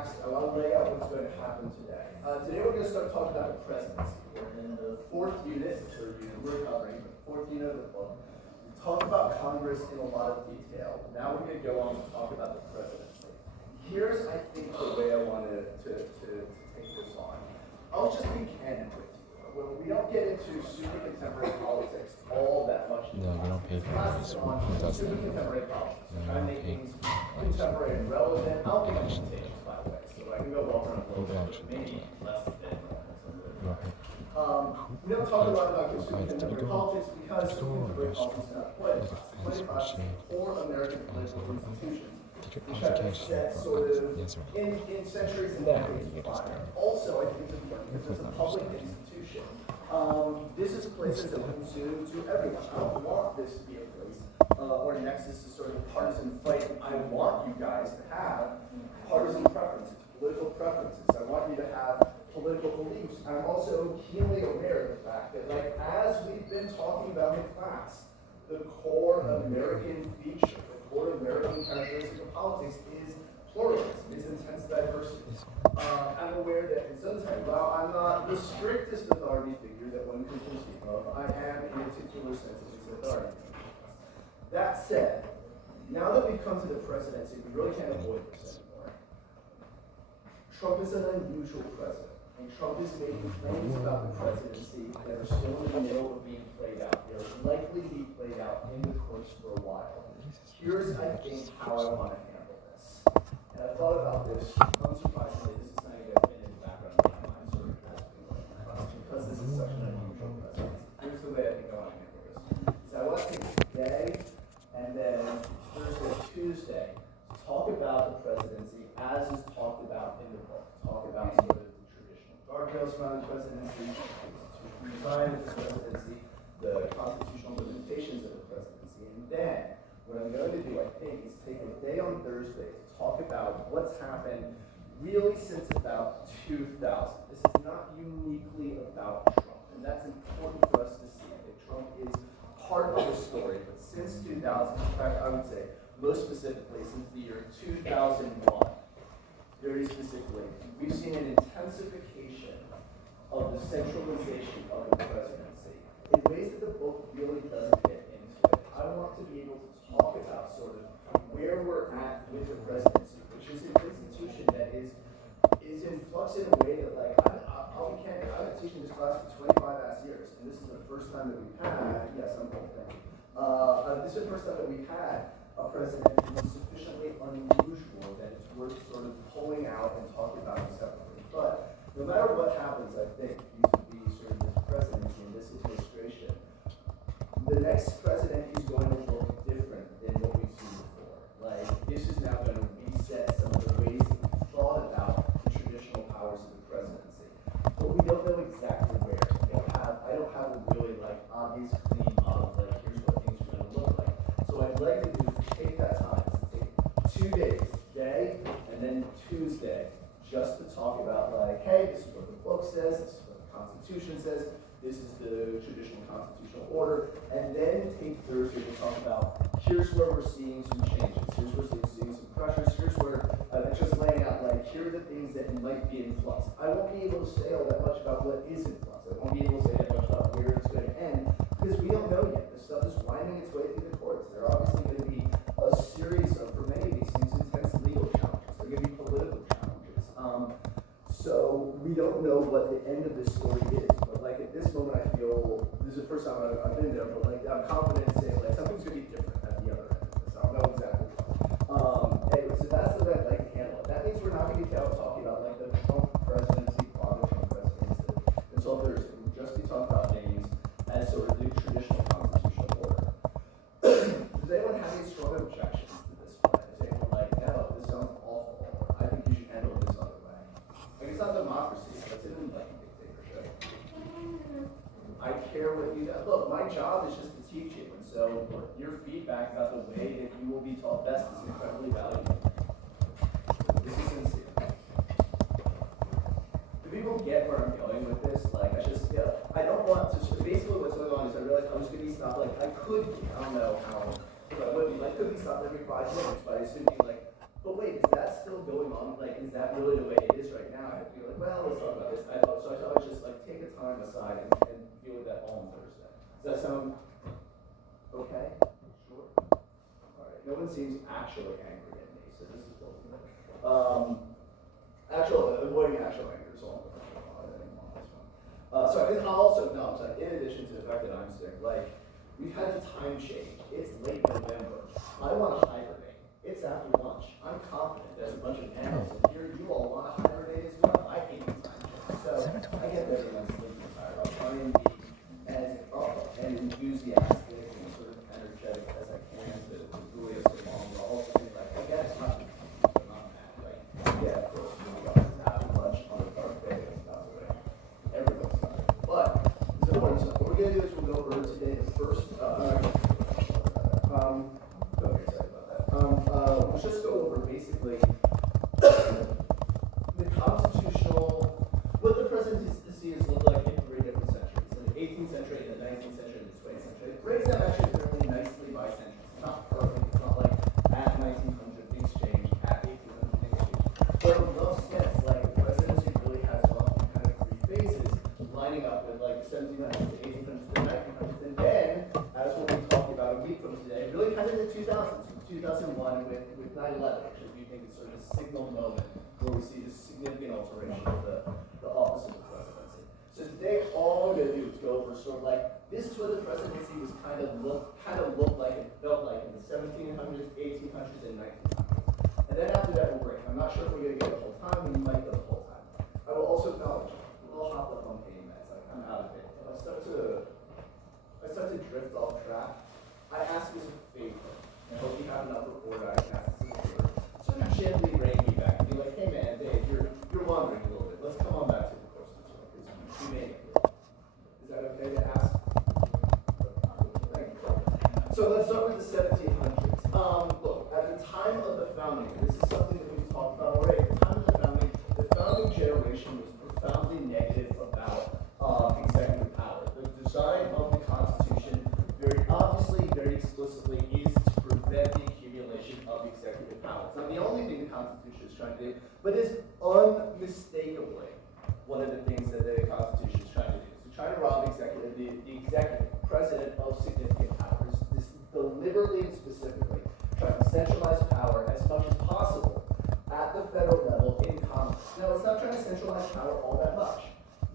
relaxed. I want to lay out what's going to happen today. Today we're going to start talking about the presidency. We're in the fourth unit, or unit we're covering, the fourth unit of the book. We talk about Congress in a lot of detail. Now we're going to go on to talk about the presidency. Here's, I think, the way I wanted to take this on. I'll just be candid with you. We don't get into super contemporary politics all that much. No, we don't pay for this. Super contemporary politics. We're trying to make things contemporary and relevant. I'll be contagious, by the way, so I can go over and over, maybe less than we don't talk a lot about consumer contemporary politics because contemporary politics is not political. Political is for American political institutions. Which have set sort of in centuries and decades prior. Also, I think it's important because it's a public institution. This is places open to everyone. I don't want this to be a place or a nexus to sort of partisan fight. I want you guys to have partisan preferences, political preferences. I want you to have political beliefs. I'm also keenly aware of the fact that, like, as we've been talking about in class, the core American feature, the core American characteristic of politics is pluralism, is intense diversity. I'm aware that in some sense, while I'm not the strictest authority figure that one can conceive of, I am in a particular sense of its authority. That said, now that we've come to the presidency, we really can't avoid this anymore. Trump is an unusual president. And Trump is making claims about the presidency that are still in the middle of being played out. They're likely to be played out in the courts for a while. Here's, I think, how I want to handle this. And I thought about this, unsurprisingly, this is something that's been in the background of my mind, sort of has been going across, because this is such an unusual presidency. Here's the way I think I want to handle this. So I want to take today, and then Thursday, Tuesday, to talk about the presidency as is talked about in the book. Talk about sort of guardrails around the presidency, the design of the presidency, the constitutional limitations of the presidency. And then, what I'm going to do, I think, is take a day on Thursday to talk about what's happened really since about 2000. This is not uniquely about Trump, and that's important for us to see, that Trump is part of the story, but since 2000, in fact, I would say, most specifically, since the year 2001, very specifically, we've seen an intensification of the centralization of the presidency in ways that the book really doesn't get into it. I want to be able to talk about sort of where we're at with the presidency, which is an institution that is in flux in a way that, like, I'll be candid, I've been teaching this class for 25 years, and this is the first time that we've had, yes, I'm old, thank you. This is the first time that we've had a president who is sufficiently unusual that it's worth sort of pulling out and talking about it separately. But no matter what happens, I think, vis-a-vis sort of this presidency and this administration, the next president is going to look different than what we've seen before. Like, this is now going to reset some of the ways that we thought about the traditional powers of the presidency. But we don't know exactly where. I don't have a really, like, obvious clean model, like, here's what things are going to look like. So what I'd like to do is take that time, take 2 days, today and then Tuesday, just to talk about, like, hey, this is what the book says, this is what the Constitution says, this is the traditional constitutional order, and then take Thursday to talk about, here's where we're seeing some changes, here's where we're seeing some pressures, here's where, just laying out, like, here are the things that might be in flux. I won't be able to say all that much about what is in flux. I won't be able to say that much about where it's going to end, because we don't know yet. This stuff is winding its way through the courts. There are obviously going to be a series of, for many of these things, intense legal challenges. There are going to be political challenges. So we don't know what the end of this story is. But, like, at this moment, I feel, this is the first time I've been there, but, like, I'm confident in saying, like, something's going to be different at the other end of this. I don't know exactly what. Anyway, so that's the way I'd like to handle it. That means we're not going to get talking about, like, the Trump presidency, father Trump presidency, until Thursday. We'll just be talking about names as sort of the traditional constitutional order. Does anyone have any strong objections to this plan? Is anyone like, no, this sounds awful, or I think you should handle it this other way? Like, it's not democracy, it's an enlightened dictatorship. I care what you do. Look, my job is just to teach you, and so your feedback about the way that you will be taught best is incredibly valuable. This is sincere. Do people get where I'm going with this? Like, I don't want to, basically what's going on is I realize I'm just going to be stopped, like, I could be, I don't know how, but I would be, like, could be stopped every 5 minutes, but I assume be like, but wait, is that still going on? Like, is is that really the way it is right now? I'd be like, well, let's talk about this. So I always just like take a time aside and deal with that all on Thursday. Does that sound okay? Sure. All right. No one seems actually angry at me, so this is what we're doing. Avoiding actual anger is all I'm going to talk about anymore on this one. So I'll also acknowledge that in addition to the fact that I'm sick, like, we've had the time change. It's late November. I want to hibernate. It's after lunch. I'm confident there's a bunch of animals in here. You all want to hibernate as well. I hate the time change. So I get that everyone's sleeping tired. I'll try and be as up and enthusiastic and sort of energetic as I can to buoy us along. But also be like, I guess I'm not mad, right? Yeah, of course, we got to have lunch on a dark day. That's not the way everyone's tired. But it's important stuff. What we're going to do is we'll go over today the first. Let's just go over basically the constitutional, what the presidency has looked like in 3 different centuries, in the 18th century, in the 19th century, and the 20th century. It breaks down actually fairly nicely by centuries. It's not perfect. It's not like at 1900 things change, at 1800 things change. But in most sense, like the presidency really has roughly kind of 3 phases, lining up with like the 1700s, the 1800s, the 1900s, and then, as we'll be talking about a week from today, really kind of the 2000s. 2001 with 9/11, which I do think is sort of a signal moment where we see this significant alteration of the office of the presidency. So today, all we're going to do is go over sort of like this is what the presidency was kind of looked like and felt like in the 1700s, 1800s, and 1900s. And then after that, we'll break. I'm not sure if we're going to get the whole time. We might go the whole time. I will also acknowledge a little hopped up on pain meds. Like I'm out of it. If I start to drift off track, I ask you as a favor. I hope you have enough rapport that I can ask this as a favor. Sort of gently rein me back and be like, hey man, Dave, you're wandering a little bit. Let's come on back to the course of the talk. You may get it. Is that okay to ask? Thank you. So let's start with the 1700s. Look, at the time of the founding, this is something that we've talked about already. At the time of the founding generation was profoundly negative about executive power. The design of the Constitution very obviously, very explicitly is prevent the accumulation of executive power. It's not the only thing the Constitution is trying to do, but is unmistakably one of the things that the Constitution is trying to do. It's to try to rob the executive, president of significant powers, is deliberately and specifically trying to centralize power as much as possible at the federal level in Congress. Now, it's not trying to centralize power all that much.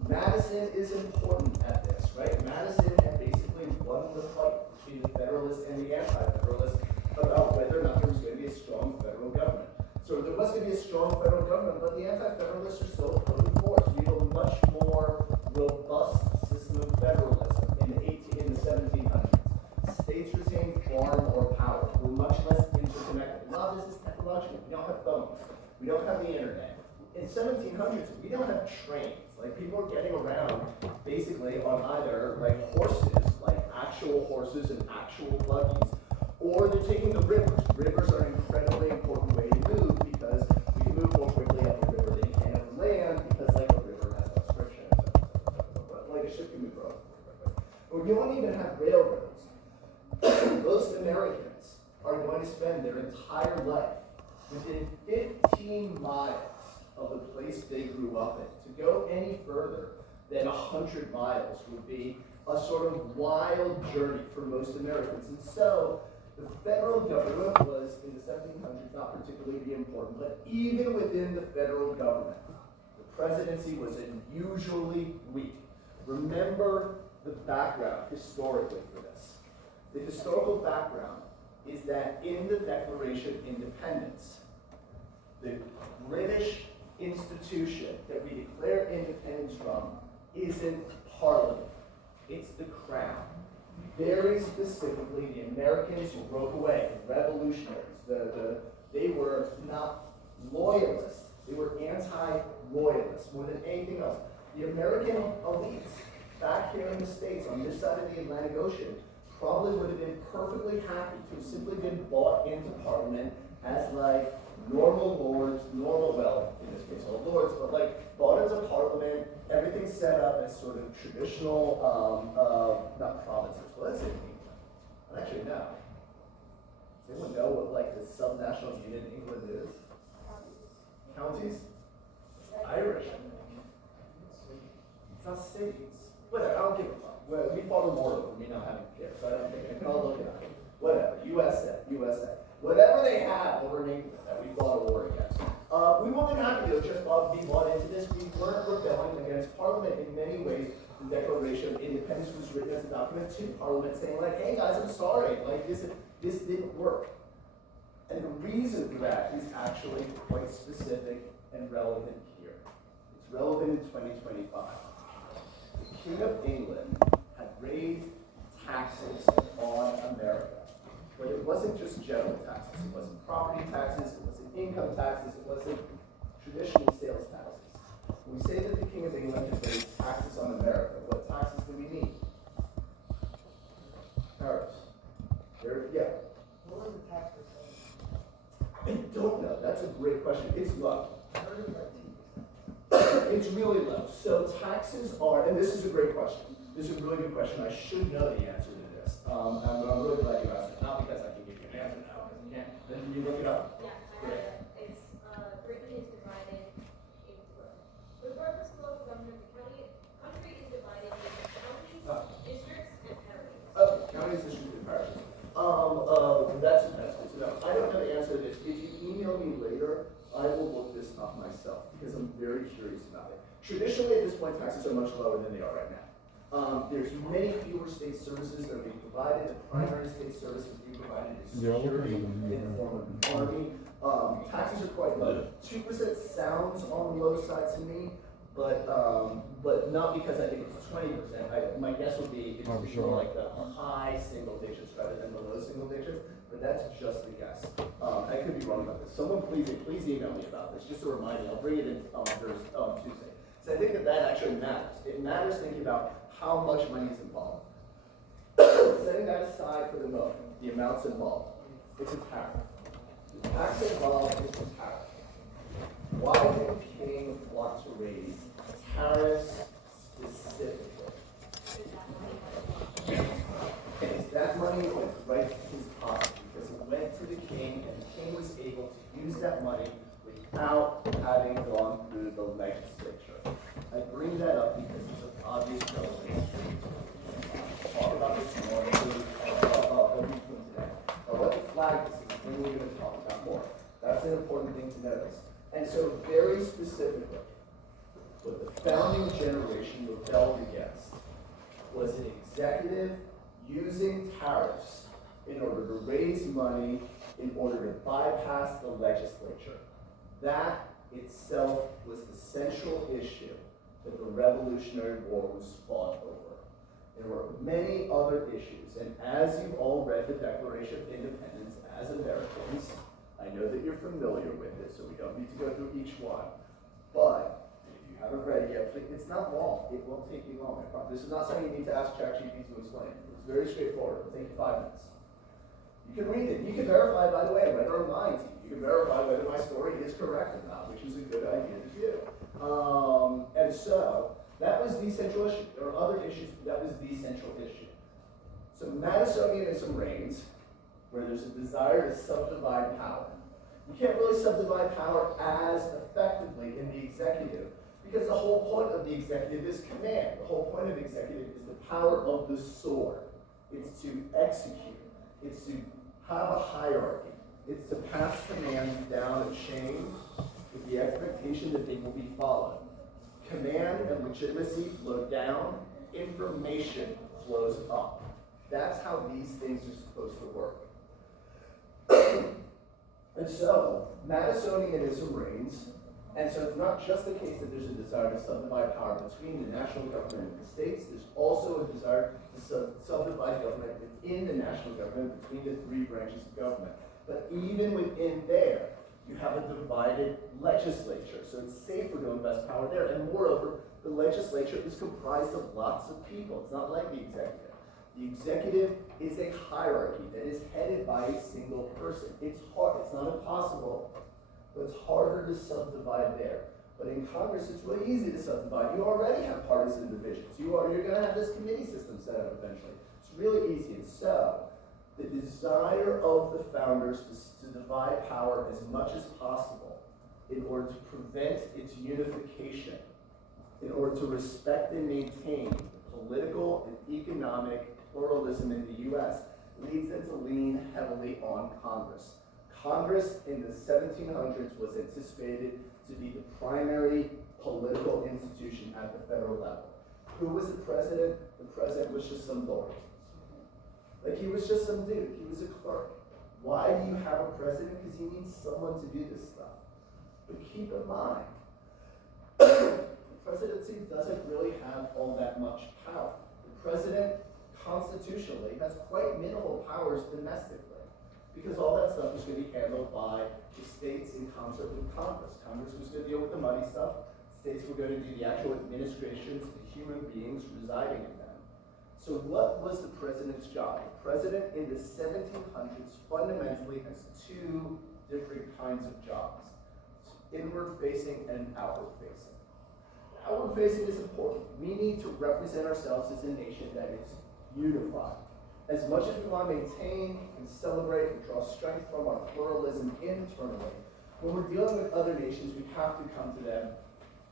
Madison is important at this, right? Madison had basically won the fight between the Federalists and the Anti-Federalists about whether or not there was going to be a strong federal government. So there was going to be a strong federal government, but the Anti-Federalists are still opposing force. We have a much more robust system of federalism in the 1700s. States retained far more power. We're much less interconnected. A lot of this is technological. We don't have phones. We don't have the internet. In 1700s, we don't have trains. Like people are getting around basically on either like horses, like actual horses and actual buggies, or they're taking the rivers. Rivers are an incredibly important way to move because we can move more quickly up the river than you can up the land because like a river has less friction. But like a ship can move relatively quickly. But you don't even have railroads. Most Americans are going to spend their entire life within 15 miles of the place they grew up in. To go any further than 100 miles would be a sort of wild journey for most Americans. And so the federal government was, in the 1700s, not particularly important, but even within the federal government, the presidency was unusually weak. Remember the background historically for this. The historical background is that in the Declaration of Independence, the British institution that we declare independence from isn't Parliament, it's the Crown. Very specifically, the Americans who broke away, the revolutionaries, they were not loyalists, they were anti-loyalists more than anything else. The American elites back here in the States, on this side of the Atlantic Ocean, probably would have been perfectly happy to have simply been bought into Parliament as like normal lords, well, in this case all lords, but like bought into Parliament, everything's set up as sort of traditional, not provinces, well that's in England. Actually, no. Does anyone know what like the subnational unit in England is? Counties? Irish, I think. It's not savings. Whatever, I don't give a fuck. Well, we fought a war over me not having kids, so I don't think I'll look it up. Whatever, USA. Whatever they have over in England that we fought a war against. We weren't happy to just be bought into this. We weren't rebelling against Parliament in many ways. The Declaration of Independence was written as a document to Parliament saying like, hey guys, I'm sorry, like this didn't work. And the reason for that is actually quite specific and relevant here. It's relevant in 2025. The King of England had raised taxes on America. But it wasn't just general taxes. It wasn't property taxes, it wasn't income taxes, it wasn't traditional sales taxes. When we say that the King of England has raised taxes on America, what taxes do we need? Tariffs. Yeah. What was the tax percentage? I don't know. That's a great question. It's low. I heard it was like 2%. It's really low. So taxes are, and this is a great question. This is a really good question. I should know the answer to this. I'm really glad you asked it. Not because I can give you an answer now, because you can't. Then you look it up. Yeah, Great. it's, Britain is divided into, regardless of local government, the country is divided into counties, districts, and parishes. Okay, counties, districts, and parishes. That's good to know. I don't know the answer to this. If you email me later, I will look this up myself because I'm very curious about it. Traditionally, at this point, taxes are much lower than they are right now. There's many fewer state services that are being provided. The primary state services being provided is security in the form of the army. Taxes are quite low. 2% sounds on the low side to me, but not because I think it's 20%. My guess would be it's more like the high single digits rather than the low single digits. But that's just a guess. I could be wrong about this. Someone please email me about this, just to remind me. I'll bring it in Tuesday. So I think that actually matters. It matters thinking about how much money is involved. Setting that aside for the moment, the amounts involved. It's a tariff. The tax involved is a tariff. Why did the king want to raise tariffs specifically? And that money went right to his pocket because it went to the king, and the king was able to use that money without having gone through the legislature. I bring that up because it's an obvious relevance. Talk about this more today. But what the flag is thing we're going to talk about more. That's an important thing to notice. And so very specifically, what the founding generation rebelled against was an executive using tariffs in order to raise money, in order to bypass the legislature. That itself was the central issue that the Revolutionary War was fought over. There were many other issues, and as you've all read the Declaration of Independence as Americans, I know that you're familiar with it, so we don't need to go through each one. But if you haven't read it yet, it's not long. It won't take you long. I promise. This is not something you need to ask ChatGPT to explain. It's very straightforward. It'll take you 5 minutes. You can read it. You can verify, by the way, I read it online to you. You can verify whether my story is correct or not, which is a good idea to do. And so, that was the central issue. There are other issues, but that was the central issue. So Madisonianism reigns, where there's a desire to subdivide power. You can't really subdivide power as effectively in the executive, because the whole point of the executive is command. The whole point of the executive is the power of the sword. It's to execute. It's to have a hierarchy. It's to pass commands down a chain with the expectation that they will be followed. Command and legitimacy flow down, information flows up. That's how these things are supposed to work. And so, Madisonianism reigns, and so it's not just the case that there's a desire to subdivide power between the national government and the states, there's also a desire to subdivide government within the national government, between the 3 branches of government. But even within there, you have a divided legislature, so it's safer to invest power there. And moreover, the legislature is comprised of lots of people. It's not like the executive. The executive is a hierarchy that is headed by a single person. It's hard, it's not impossible, but it's harder to subdivide there. But in Congress, it's really easy to subdivide. You already have partisan divisions. You're going to have this committee system set up eventually. It's really easy. And so, the desire of the founders to divide power as much as possible in order to prevent its unification, in order to respect and maintain political and economic pluralism in the U.S., leads them to lean heavily on Congress. Congress in the 1700s was anticipated to be the primary political institution at the federal level. Who was the president? The president was just some lord. Like, he was just some dude. He was a clerk. Why do you have a president? Because you need someone to do this stuff. But keep in mind, the presidency doesn't really have all that much power. The president, constitutionally, has quite minimal powers domestically, because all that stuff is going to be handled by the states in concert with Congress. Congress was going to deal with the money stuff. States were going to do the actual administration to the human beings residing in them. So what was the president's job? The president in the 1700s fundamentally has two different kinds of jobs: inward-facing and outward-facing. Outward-facing is important. We need to represent ourselves as a nation that is unified. As much as we want to maintain and celebrate and draw strength from our pluralism internally, when we're dealing with other nations, we have to come to them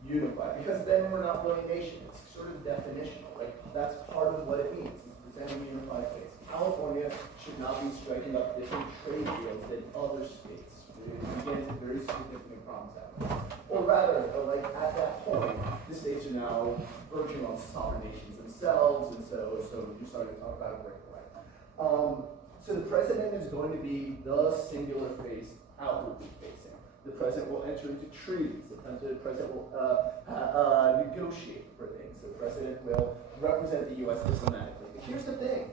unified, because then we're not really a nation. It's sort of definitional. Like, that's part of what it means, is presenting a unified face. California should not be striking up different trade deals than other states. We get into very significant problems out of it. Or rather, like, at that point, the states are now verging on sovereign nations themselves, and so you're starting to talk about a breakaway. So the president is going to be the singular face, outwardly facing. The president will enter into treaties. The president will negotiate for things. The president will represent the U.S. diplomatically. But here's the thing.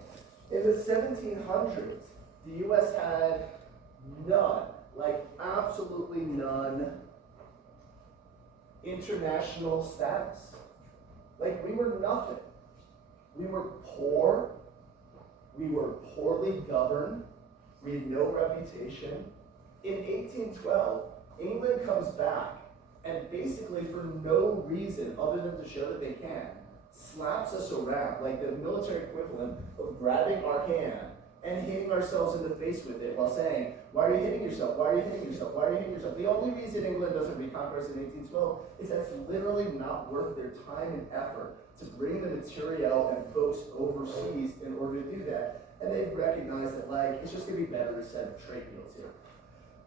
In the 1700s, the U.S. had none, like absolutely none, international status. Like, we were nothing. We were poor. We were poorly governed. We had no reputation. In 1812, England comes back and basically, for no reason other than to show that they can, slaps us around like the military equivalent of grabbing our hand and hitting ourselves in the face with it while saying, "Why are you hitting yourself? Why are you hitting yourself? Why are you hitting yourself?" The only reason England doesn't reconquer us in 1812 is that it's literally not worth their time and effort to bring the materiel and folks overseas in order to do that. And they recognize that, like, it's just going to be better to set up trade deals here.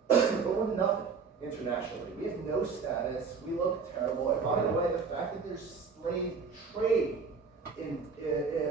But we're nothing internationally. We have no status. We look terrible. And by the way, the fact that there's slave trade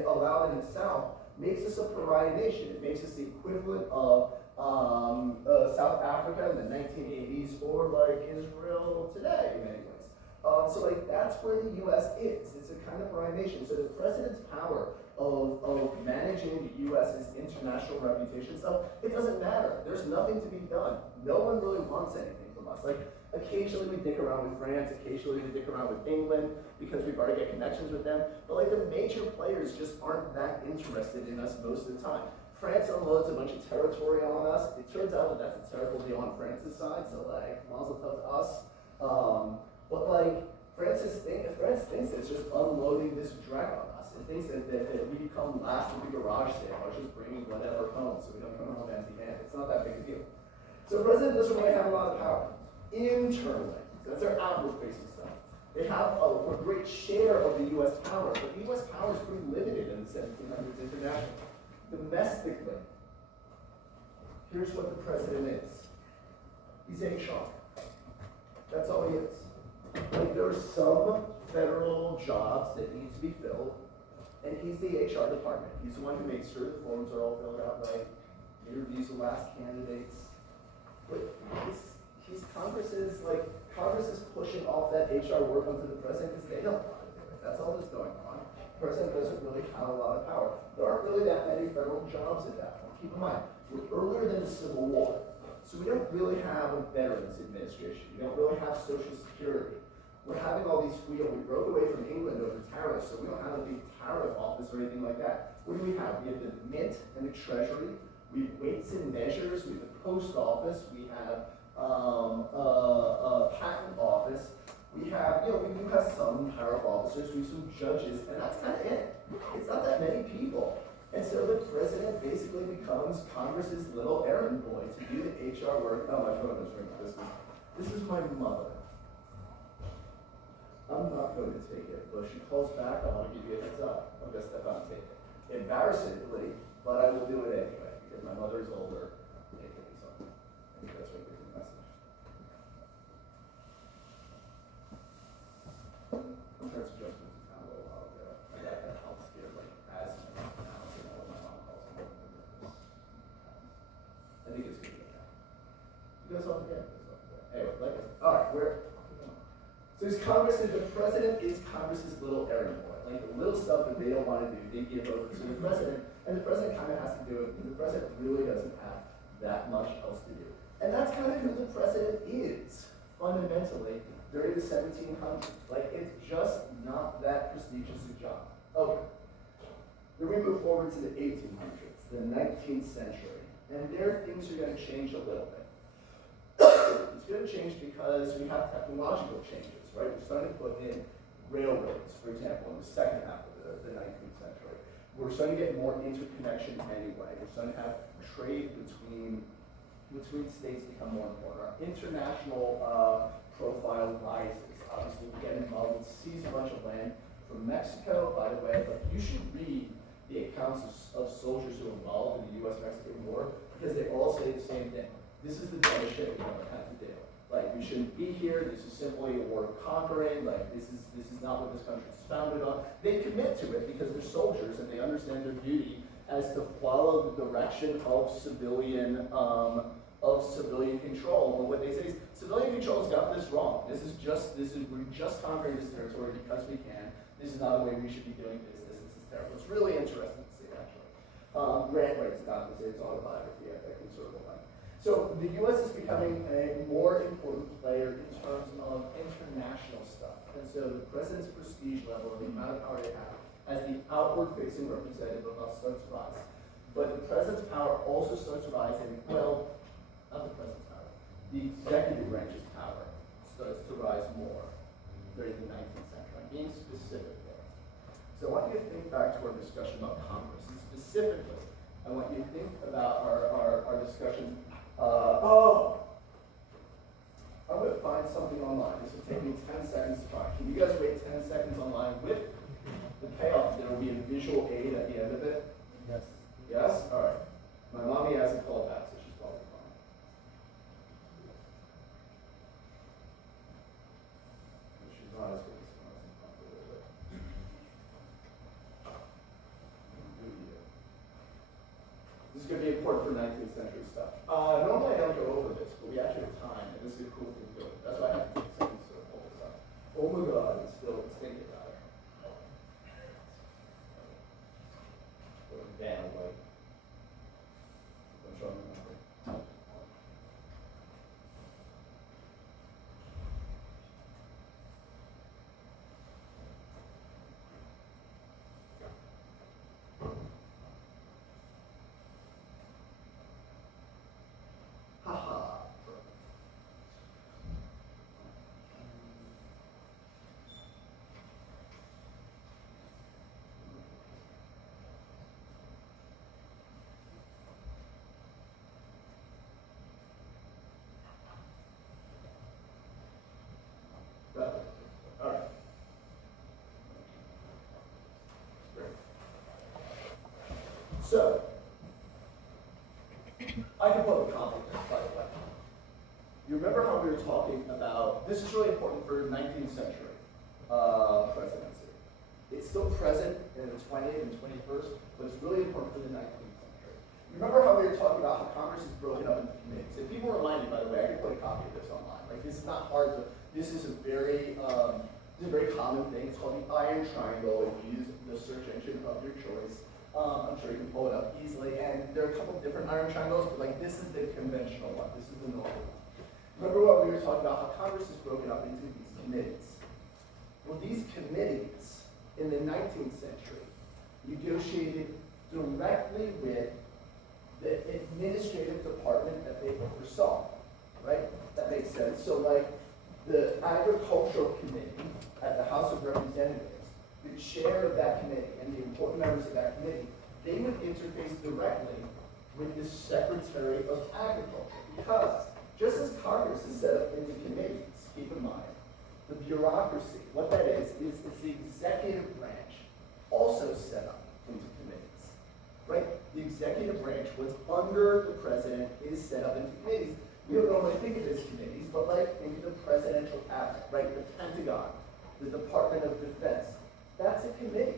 allowed in the South makes us a pariah nation. It makes us the equivalent of South Africa in the 1980s, or like Israel today in many ways. So like, that's where the U.S. is. It's a kind of pariah nation. So the president's power of managing the U.S.'s international reputation stuff, it doesn't matter. There's nothing to be done. No one really wants anything from us. Like, occasionally we dick around with France, occasionally we dick around with England because we've already got connections with them. But like, the major players just aren't that interested in us most of the time. France unloads a bunch of territory on us. It turns out that that's a terrible deal on France's side, so like, mazel tov to us. But like, France thinks that it's just unloading this drag on us. It thinks that we become last at the garage sale, or just bringing whatever home, so we don't come home empty-handed. It's not that big a deal. So the president doesn't really have a lot of power internally. That's their outward-facing stuff. They have a great share of the U.S. power, but the U.S. power is pretty limited in the 1700s internationally. Domestically, here's what the president is. He's HR. That's all he is. Like, there are some federal jobs that need to be filled, and he's the HR department. He's the one who makes sure the forms are all filled out right, interviews the last candidates. But Congress is pushing off that HR work onto the president because they don't want to do it. That's all that's going on. The president doesn't really have a lot of power. There aren't really that many federal jobs at that point. Keep in mind, we're earlier than the Civil War. So we don't really have a Veterans Administration. We don't really have Social Security. We're having all these, we broke away from England over tariffs, so we don't have a big tariff office or anything like that. What do we have? We have the Mint and the Treasury. We have Weights and Measures. We have the Post Office. We have a Patent Office. We have, we do have some tariff officers. We have some judges, and that's kind of it. It's not that many people. And so the president basically becomes Congress's little errand boy to do the HR work. Oh, my phone is ringing. This is This is my mother. I'm not going to take it, but if she calls back, I want to give you a heads up. I'm going to step out and take it. Embarrassingly, but I will do it anyway, because my mother is older. It can be something. I think that's what gives the message. I'm trying to jump into town a little while ago. I got that health care, like, as now, what my mom calls it. I think it's good. You guys all forget. Anyway, like I said, all right, so it's Congress, and the president is Congress's little errand boy. Like the little stuff that they don't want to do, they give over to the president, and the president kind of has to do it because the president really doesn't have that much else to do. And that's kind of who the president is, fundamentally, during the 1700s. Like, it's just not that prestigious a job. Okay. Then we move forward to the 1800s, the 19th century, and there things are going to change a little bit. It's going to change because we have technological changes, right? We're starting to put in railroads, for example, in the second half of the 19th century. We're starting to get more interconnection anyway. We're starting to have trade between states become more important. Our international profile rises. Obviously, we get involved and seize a bunch of land from Mexico, by the way, but you should read the accounts of soldiers who were involved in the U.S.-Mexican War because they all say the same thing. This is the dumbest shit we've ever had to do. Like, we shouldn't be here. This is simply a war of conquering. Like, this is not what this country is founded on. They commit to it because they're soldiers and they understand their duty as to follow the direction of civilian control. But what they say is civilian control has got this wrong. We're just conquering this territory because we can. This is not the way we should be doing business. This is terrible. It's really interesting to see, actually. Grant writes about this in his autobiography, I think, sort of like. So the U.S. is becoming a more important player in terms of international stuff. And so the president's prestige level, the amount of power they have, as the outward-facing representative of us starts to rise. But the president's power also starts rising, well, not the president's power, the executive branch's power starts to rise more during the 19th century. I'm being specific there. So I want you to think back to our discussion about Congress. And specifically, I want you to think about our discussion. I'm going to find something online. This will take me 10 seconds to find. Can you guys wait 10 seconds online with the payoff? There will be a visual aid at the end of it. Yes. Yes? All right. My mommy hasn't called back, so she's probably fine. She's not as good as This is going to be important for 19th century stuff. Normally I don't go over this, but we actually have time, and this is a cool thing to do. That's why I have to take seconds to pull this up. Oh my God, it's thinking about it. Damn, like, I'm trying to remember. Haha. All right. Great. So, I can put a copy of this, by the way. You remember how we were talking about, this is really important for 19th century presidency. It's still present in the 20th and 21st, but it's really important for the 19th century. You remember how we were talking about how Congress is broken up into committees? If people remind me, by the way, I can put a copy of this online. Like, this is not hard to, this is a very common thing. It's called the Iron Triangle. If you use the search engine of your choice, I'm sure you can pull it up easily. And there are a couple of different iron triangles, but like this is the conventional one. This is the normal one. Remember what we were talking about, how Congress is broken up into these committees. Well, these committees in the 19th century negotiated directly with the administrative department that they oversaw, right? That makes sense. So like the Agricultural Committee at the House of Representatives, the chair of that committee and the important members of that committee, they would interface directly with the Secretary of Agriculture because Just as Congress is set up into committees, keep in mind, the bureaucracy, what that is it's the executive branch also set up into committees, right? The executive branch, what's under the president, is set up into committees. We don't normally think of it as committees, but like think of the presidential cabinet, right? The Pentagon, the Department of Defense. That's a committee.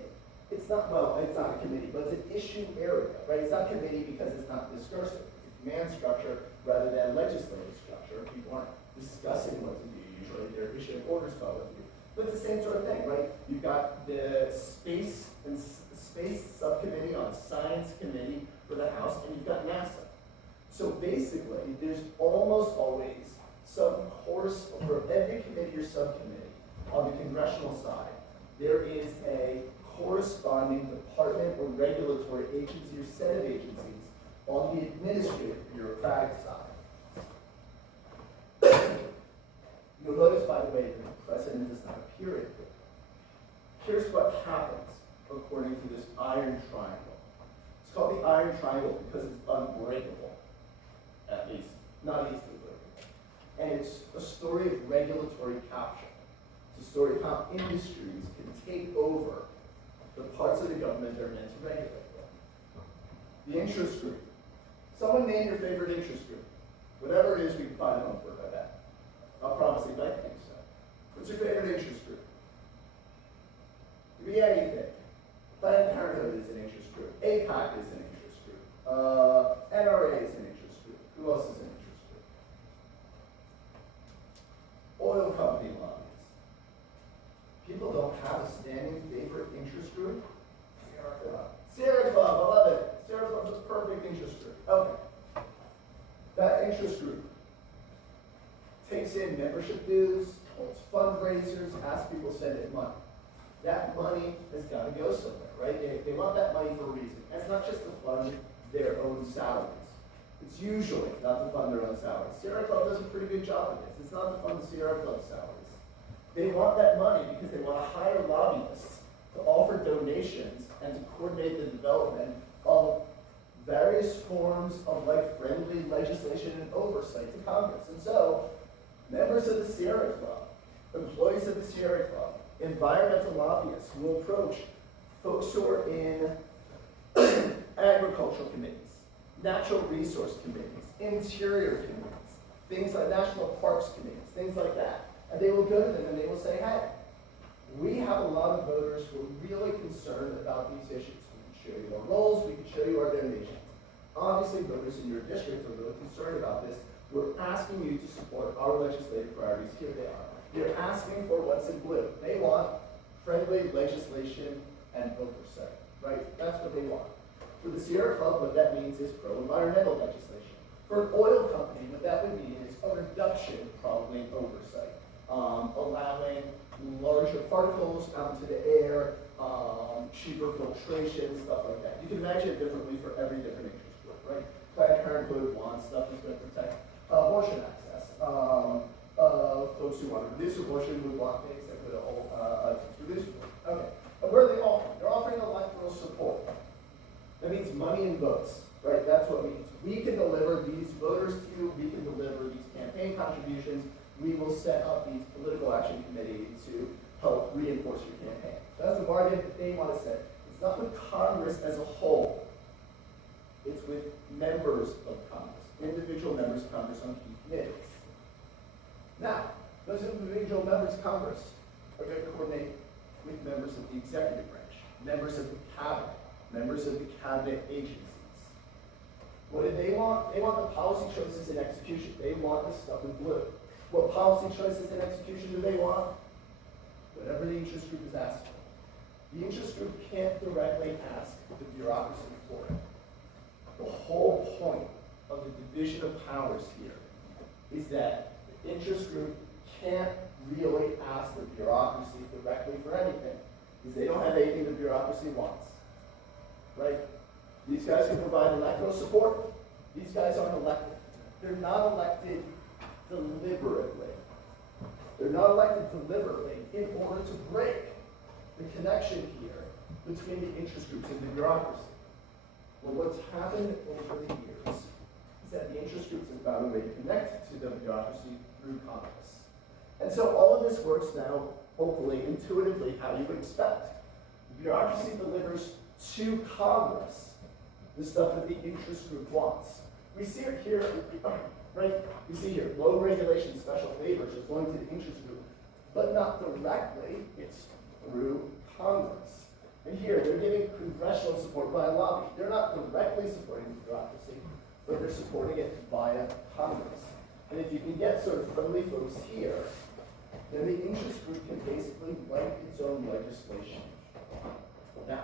It's not, well, it's not a committee, but it's an issue area, right? It's not a committee because it's not discursive. It's a command structure rather than legislative structure. People aren't discussing what to do usually. They're issuing orders about what to do. But it's the same sort of thing, right? You've got the space subcommittee on science committee for the House, and you've got NASA. So basically, there's almost always some course for every committee or subcommittee on the congressional side. There is a corresponding department or regulatory agency or set of agencies on the administrative bureaucratic side. You'll notice, by the way, that the president does not appear in it. Here's what happens according to this iron triangle. It's called the iron triangle because it's unbreakable, at least, not easily breakable. And it's a story of regulatory capture. It's a story of how industries can take over the parts of the government that are meant to regulate them. The interest group. Someone name your favorite interest group. Whatever it is, we can find a home for it, I bet. I'll promise you, I think so. What's your favorite interest group? Give me anything. Planned Parenthood is an interest group. APAC is an interest group. NRA is an interest group. Who else is an interest group? Oil company lobbies. People don't have a standing favorite interest group? Sierra Club. Sierra Club, I love it. Sierra Club's a perfect interest group. Okay. That interest group takes in membership dues, holds fundraisers, asks people to send in money. That money has got to go somewhere, right? They want that money for a reason. And it's not just to fund their own salaries. It's usually not to fund their own salaries. Sierra Club does a pretty good job of this. It's not to fund the Sierra Club salaries. They want that money because they want to hire lobbyists to offer donations and to coordinate the development of various forms of like friendly legislation and oversight to Congress. And so, members of the Sierra Club, employees of the Sierra Club, environmental lobbyists will approach folks who are in agricultural committees, natural resource committees, interior committees, things like national parks committees, things like that. And they will go to them and they will say, hey, we have a lot of voters who are really concerned about these issues. We can show you our roles, we can show you our donations. Obviously, voters in your district are really concerned about this. We're asking you to support our legislative priorities. Here they are. They're asking for what's in blue. They want friendly legislation and oversight, right? That's what they want. For the Sierra Club, what that means is pro-environmental legislation. For an oil company, what that would mean is a reduction, probably, in oversight. Allowing larger particles out into the air, cheaper filtration, stuff like that. You can imagine it differently for every different interest group, right? Planned Parenthood wants stuff that's going to protect abortion access. Folks who want to reduce abortion would want things that could reduce abortion. Okay, but where are they offering? They're offering electoral support. That means money and votes, right? That's what it means. We can deliver these voters to you. We can deliver these campaign contributions. We will set up these political action committees to help reinforce your campaign. So that's the bargain that they want to set. It's not with Congress as a whole. It's with members of Congress, individual members of Congress on key committees. Now, those individual members of Congress are going to coordinate with members of the executive branch, members of the cabinet, members of the cabinet agencies. What do they want? They want the policy choices and execution. They want the stuff in blue. What policy choices and execution do they want? Whatever the interest group is asking. The interest group can't directly ask the bureaucracy for it. The whole point of the division of powers here is that the interest group can't really ask the bureaucracy directly for anything because they don't have anything the bureaucracy wants. Right? These guys can provide electoral support. These guys aren't elected. They're not elected deliberately. They're not elected deliberately in order to break the connection here between the interest groups and the bureaucracy. Well, what's happened over the years is that the interest groups have found a way to connect to of bureaucracy through Congress. And so all of this works now, hopefully, intuitively, how you would expect. Bureaucracy delivers to Congress the stuff that the interest group wants. We see it here, right? We see here, low regulation special favors is going to the interest group, but not directly, it's through Congress. And here, they're giving congressional support by a lobby. They're not directly supporting the bureaucracy, but they're supporting it via Congress. And if you can get sort of friendly folks here, then the interest group can basically write its own legislation. Now,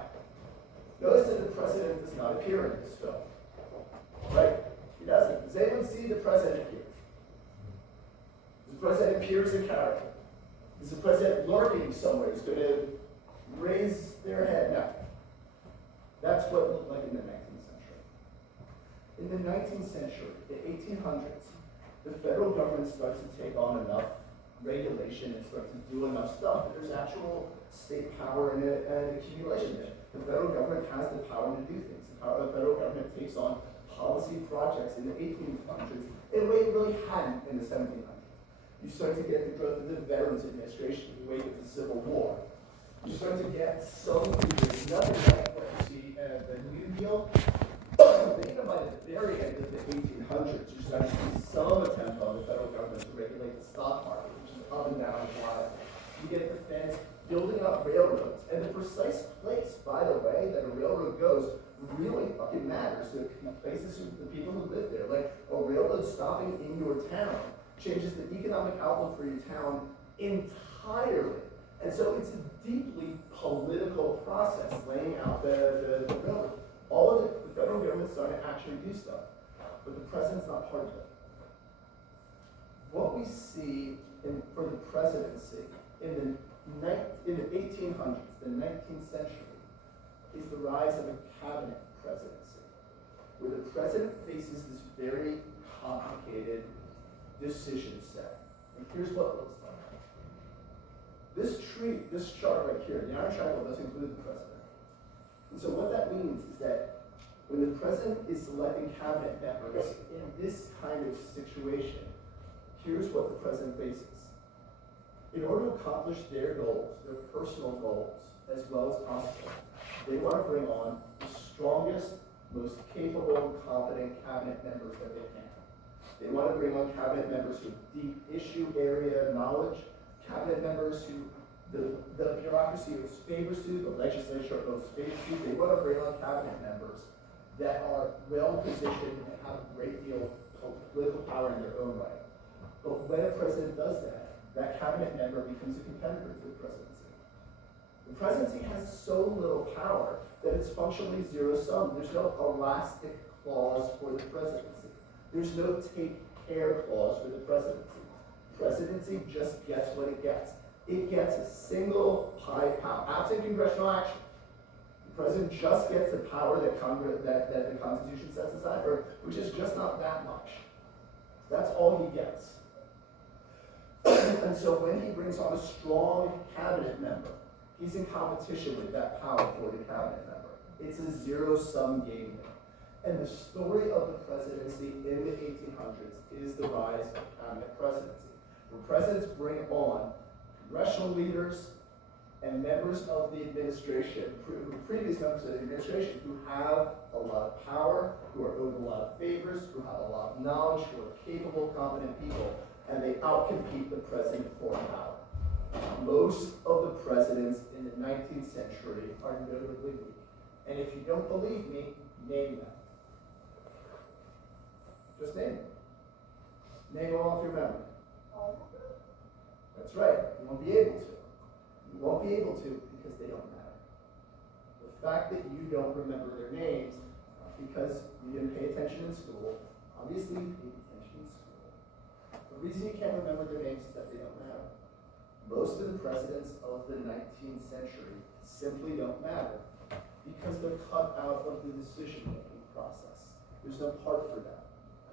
notice that the president does not appear in this film. Right? He doesn't. Does anyone see the president here? The president appears in character. Is the president lurking somewhere? He's going to raise their head. No. That's what it looked like in the 19th century. In the 19th century, the 1800s, the federal government starts to take on enough regulation and starts to do enough stuff that there's actual state power and accumulation there. The federal government has the power to do things. The federal government takes on policy projects in the 1800s in a way it really hadn't in the 1700s. You start to get the growth of the Veterans Administration in the wake of the Civil War. You start to get some leaders, nothing like what you see the New Deal. But even by the very end of the 1800s, you start to see some attempt on the federal government to regulate the stock market, which is up and down a lot. You get the feds building up railroads, and the precise place, by the way, that a railroad goes really fucking matters to the places, the people who live there. Like a railroad stopping in your town changes the economic outlook for your town entirely. And so it's a deeply political process laying out the railroad. All of the federal government's starting to actually do stuff, but the president's not part of it. What we see for the presidency in the 1800s, the 19th century, is the rise of a cabinet presidency, where the president faces this very complicated decision set. And here's what it looks like. This chart right here, the iron triangle does include the president. And so what that means is that when the president is selecting cabinet members in this kind of situation, here's what the president faces. In order to accomplish their goals, their personal goals, as well as possible, they want to bring on the strongest, most capable, competent cabinet members that they can. They want to bring on cabinet members with deep issue area knowledge, cabinet members who the bureaucracy owes favors to, the legislature owes favors to. They want to bring on cabinet members that are well positioned and have a great deal of political power in their own right. But when a president does that, that cabinet member becomes a competitor to the presidency. The presidency has so little power that it's functionally zero-sum. There's no elastic clause for the presidency. There's no take care clause for the presidency. Presidency just gets what it gets. It gets a single high power, absent congressional action. The president just gets the power that the Constitution sets aside for, which is just not that much. That's all he gets. And so when he brings on a strong cabinet member, he's in competition with that power for the cabinet member. It's a zero-sum game. And the story of the presidency in the 1800s is the rise of cabinet presidency, where presidents bring on congressional leaders and members of the administration, previous members of the administration, who have a lot of power, who are owed a lot of favors, who have a lot of knowledge, who are capable, competent people, and they outcompete the president for power. Most of the presidents in the 19th century are notably weak. And if you don't believe me, name them. Just name them. Name them off your memory. That's right. You won't be able to. You won't be able to because they don't matter. The fact that you don't remember their names, because you didn't pay attention in school, obviously you paid attention in school. The reason you can't remember their names is that they don't matter. Most of the presidents of the 19th century simply don't matter because they're cut out of the decision-making process. There's no part for them.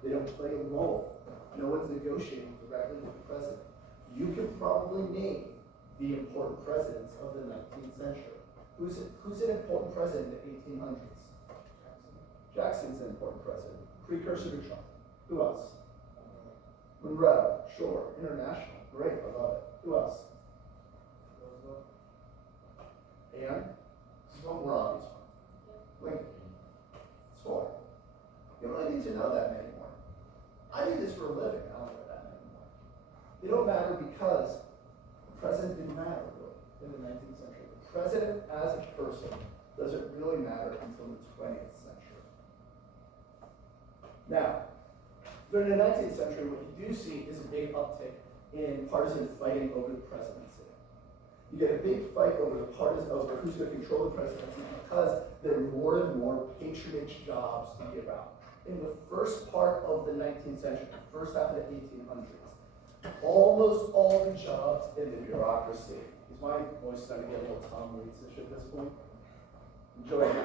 They don't play a role. No one's negotiating directly with the president. You can probably name the important presidents of the 19th century. Who's an important president in the 1800s? Jackson's an important president. Precursor to Trump. Who else? Monroe, sure. International, great, I love it. Who else? And? This is one more obvious one. Lincoln. Score. You don't really need to know that anymore. I do this for a living, I don't know that anymore. They don't matter because the president didn't matter really in the 19th century. The president as a person doesn't really matter until the 20th century. Now, during the 19th century, what you do see is a big uptick in partisan fighting over the presidency. You get a big fight over who's going to control the presidency because there are more and more patronage jobs to give out. In the first part of the 19th century, the first half of the 1800s, almost all the jobs in the bureaucracy. Is my voice starting to get a little Tom Waits-ish at this point? Enjoy it now.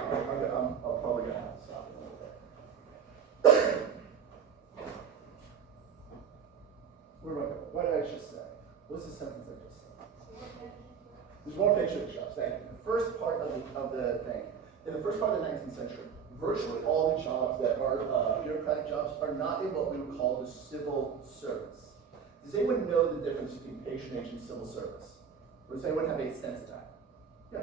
I'm probably going to have to stop it a little bit. Where am I going? What did I just say? What's the sentence I just said? There's more patronage jobs. Thank you. The first part of the thing. In the first part of the 19th century, virtually all the jobs that are bureaucratic jobs are not in what we would call the civil service. Does anyone know the difference between patronage and civil service? Or does anyone have a sense of that? Yeah.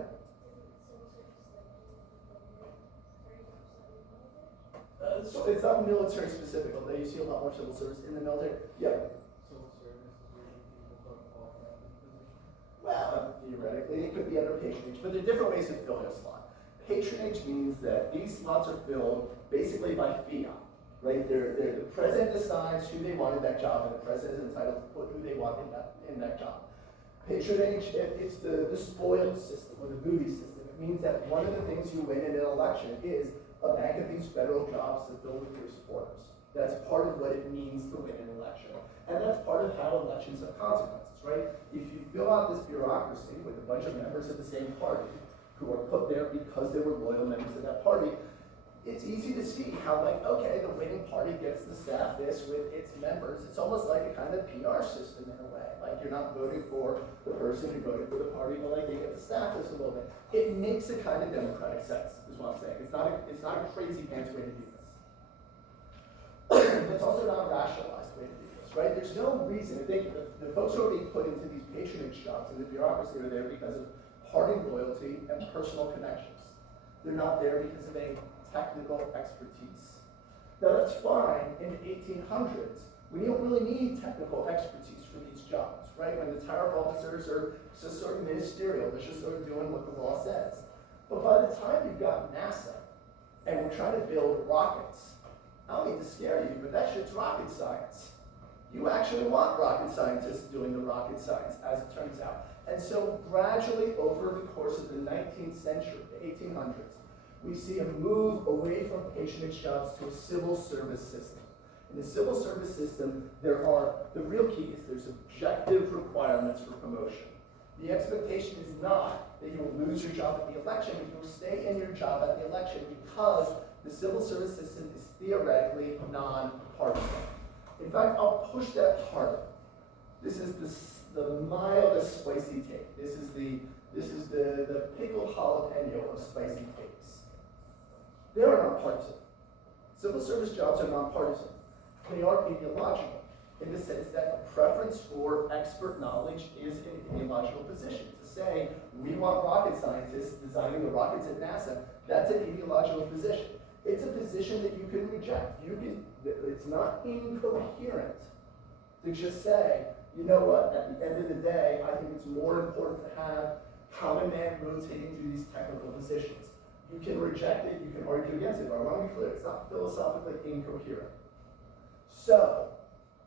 So it's not military specific, although you see a lot more civil service in the military. Yeah. Civil service is where people don't qualify for the position. Well, theoretically, it could be under patronage, but there are different ways of filling a slot. Patronage means that these slots are filled basically by fiat, right? The president decides who they want in that job, and the president is entitled to put who they want in that job. Patronage, it's the spoils system, or the booty system. It means that one of the things you win in an election is a bank of these federal jobs to fill with your supporters. That's part of what it means to win an election. And that's part of how elections have consequences, right? If you fill out this bureaucracy with a bunch of members of the same party who are put there because they were loyal members of that party, it's easy to see how, like, okay, the winning party gets to staff this with its members. It's almost like a kind of PR system in a way. Like, you're not voting for the person who voted for the party, but like they get to staff this a little bit. It makes a kind of democratic sense, is what I'm saying. It's not a crazy fancy way to do this. It's also not a rationalized way to do this, right? There's no reason to think the folks who are being put into these patronage jobs in the bureaucracy are there because of party loyalty and personal connections. They're not there because of a technical expertise. Now that's fine in the 1800s. We don't really need technical expertise for these jobs, right? When the tariff officers are just sort of ministerial, they're just sort of doing what the law says. But by the time you've got NASA and we're trying to build rockets, I don't need to scare you, but that shit's rocket science. You actually want rocket scientists doing the rocket science, as it turns out. And so gradually over the course of the 19th century, the 1800s, we see a move away from patronage jobs to a civil service system. In the civil service system, the real key is there's objective requirements for promotion. The expectation is not that you will lose your job at the election, but you will stay in your job at the election because the civil service system is theoretically non-partisan. In fact, I'll push that harder. This is the mildest spicy take. This is the pickled jalapeno of spicy takes. They are non-partisan. Civil service jobs are non-partisan. They are ideological in the sense that a preference for expert knowledge is an ideological position. To say, we want rocket scientists designing the rockets at NASA, that's an ideological position. It's a position that you can reject. It's not incoherent to just say, you know what, at the end of the day, I think it's more important to have common man rotating through these technical positions. You can reject it, you can argue against it, but I want to be clear, it's not philosophically incoherent. So,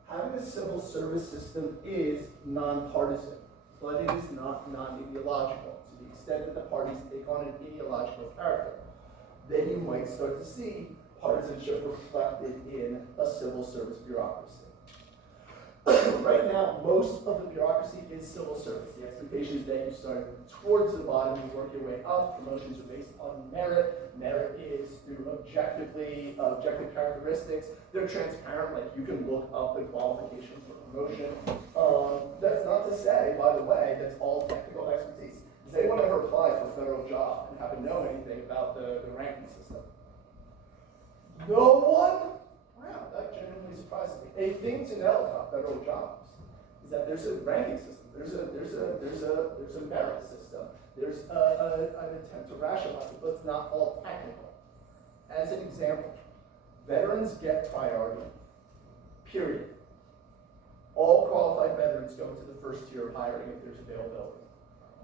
having a civil service system is nonpartisan, but it is not non-ideological to the extent that the parties take on an ideological character. Then you might start to see partisanship reflected in a civil service bureaucracy. Right now, most of the bureaucracy is civil service. The expectation is that you start towards the bottom, you work your way up. Promotions are based on merit. Merit is through objective characteristics. They're transparent, like you can look up the qualifications for promotion. That's not to say, by the way, that's all technical expertise. Does anyone ever apply for a federal job and happen to know anything about the ranking system? No one? Wow, that genuinely surprises me. a thing to know about federal jobs is that there's a ranking system, there's a merit system, there's an attempt to rationalize it, but it's not all technical. As an example, veterans get priority, period. All qualified veterans go into the first tier of hiring if there's availability.